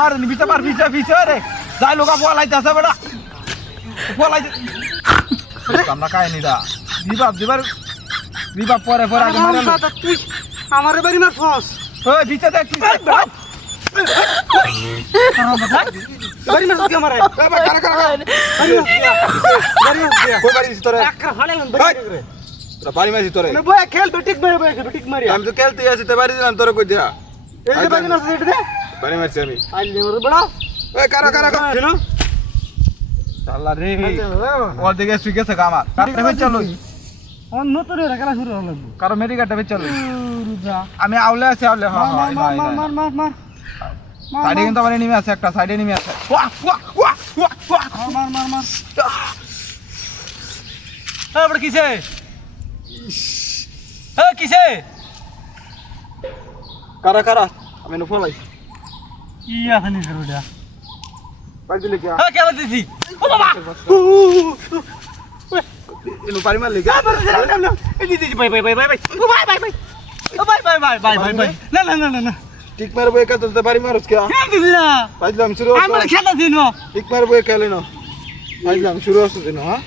মারেনি বিতে মার পিছে পিছে রে যাই লোকা পলাইতেছে বেটা পলাইতে আমরা কাহিনী দা দিবাব পরে পরে আগে মারে তুই আমার বাড়ি মার ফস ওই পিছে দেখ পিছে বাড়ি মার কি আমারে কারা কারা বাড়ি মার কই বাড়ি তোরে একটা ফালাইলাম বাড়ি রে তোরা বাড়ি মারছিস তোরে না বয় খেল বেটিক মারে বয় বেটিক মারি আমি তো খেলতে আসি তে বাড়ি দিলাম তোরে কই দিয়া এই যে বাড়ি মার সেটা দে বাড়ি মারছি আমি আইলে মরে বড় ওই কারা কারা শুনো আল্লাহ রে ওর দিকে শুই গেছে আমার কারে চলো অন নতুন রে খেলা শুরু হলো কারো মেডিকেলটা চলো আমি আউলে আছি আউলে হ্যাঁ হ্যাঁ মার সাইডে কিন্তু আমার এনিমি আছে একটা সাইডে এনিমি আছে ওয়া ওয়া ওয়া ওয়া মার এ বড় কিসে এ কিসে কারা কারা আমি নো ফলাই কি আছনি করুডা বাড়ি দিলে কি এ কেলা দিছি ও বাবা ইনো পারি মারলি কি এই দিদি বাই না টিক মারবো একা তুলতে পারি মারুস কি কেন দিছি না পাইলাম শুরু আমরা খেলা দিন টিক মারবো একা লেনো পাইলাম শুরু হচ্ছে দিন হ্যাঁ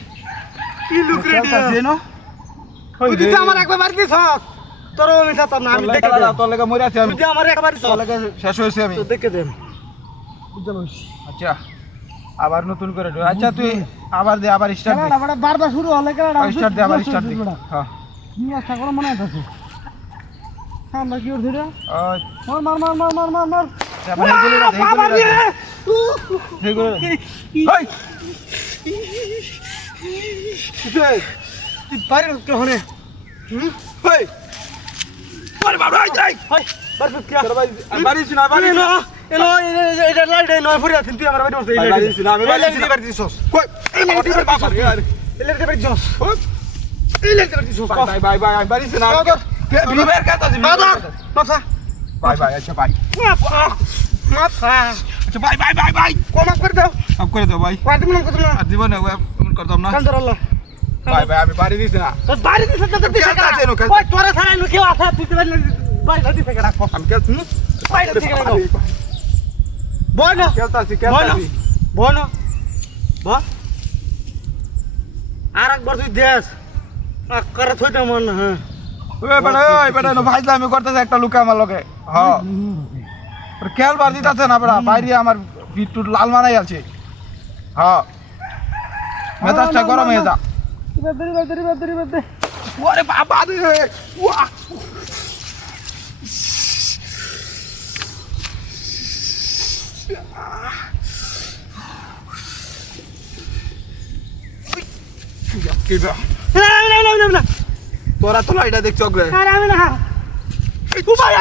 কি লুকরেডি দিনো তুই তো আমার একবার মার দিছ তোর আমি সাথে না আমি দেখে দে তোর লাগা মরে আছি আমি তুই আমার একবার তোর লাগা শেষ হইছে আমি তো দেখে দে আচ্ছা আবার নতুন করে দে আচ্ছা তুই আবার দে আবার স্টার্ট দে বড় বারবার শুরু হলে কেন স্টার্ট দে আবার স্টার্ট দে হ্যাঁ কি আশা করো মনে আছে আমরা কি ওর ধরে ওই মার আবার এইগুলো না এইগুলো হেই তুই পারি না কেন হেই আরে বাবা যাই হাই বারবার কি তোর ভাই বাড়ি শুনা বাড়ি না এলো এটা লাইট নয় ফুরি আছেন তুই আমার বাড়ি বসে এই বাড়ি শুনা আমি বাড়ি দিছস কই এই মোটি বাবা এই লাইট বাড়ি দিছস এই লাইট বাড়ি দিছস বাই বাড়ি শুনা বিলিভার কাটা দিবি মাথা বাই আচ্ছা বাই মাথা আচ্ছা বাই কমা করে দাও আপ করে দাও ভাই কত মন কত না আর দিব না এমন করতাম না কান্দর আল্লাহ বাই আমি বাড়ি দিছি না তো বাড়ি দিছস তো দিছ খেলতে আছে নো, ওই তোরে ছাড়াই নো কেউ আছে তুই তো বাড়ি দিছ থেকে রাখ আমি খেলছি বাড়ি থেকে রাখ বয় না খেলতাছি বয় না বা আর একবার তুই দেশ করে থইটা মন হ্যাঁ ওই বেটা নো ভাইলা আমি করতেছি একটা লুকা আমার লগে হ্যাঁ খেল বার দিতাছে না বেটা বাইরে আমার পিঠ লাল মানাই আছে হ্যাঁ মেজাজটা গরম হয়ে যা দরি ওরে বাবা রে ওয়া না তোরা তো লাইটা দেখছ রে আরে আমি না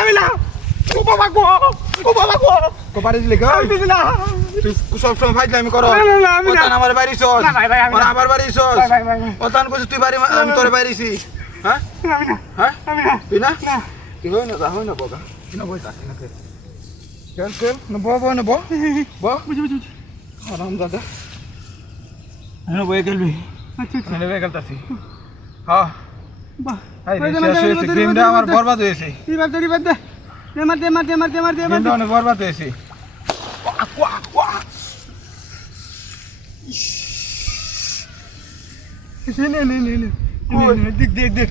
আমি না ও বাবা গো কপারে দিলে গো দিছ না তুই সব সময় ফাইজলা আমি করো না, আমি না। ওতান আমার বাড়ি চল না, ভাই, আমি ওরা না। আমার বাড়ি চল ভাই ওতান কইছিস তুই বাড়ি আমি তোর বাড়িছি হ্যাঁ আমি না হ্যাঁ আমি না তুই না না তুই হয় না বাবা কিনা বই তাকি না খেল না বো বুঝি আরাম দাদা হ্যাঁ বই গেলবি আচ্ছা আমি লেবে গেলতাছি হ্যাঁ বাহ হাই রে শেষ হয়েছে গেমটা আমার বরবাদ হয়েছে বাদ দে মার গেমটা অনেক বরবাদ হয়েছে নে দেখ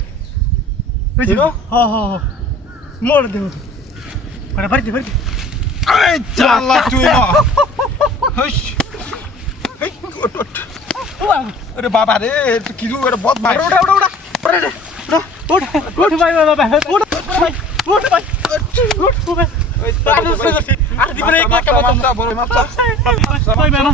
বুঝি হ্যাঁ মোর দে বাড়ি এই চাল্লা তুই না হইস এই ওট আরে বাবা রে তুই কি রু এর বহুত ভাই ওটা ওঠ ভাই আর দিবরে এক লাখ মাছটা বড় মাছটা ভাই বাবা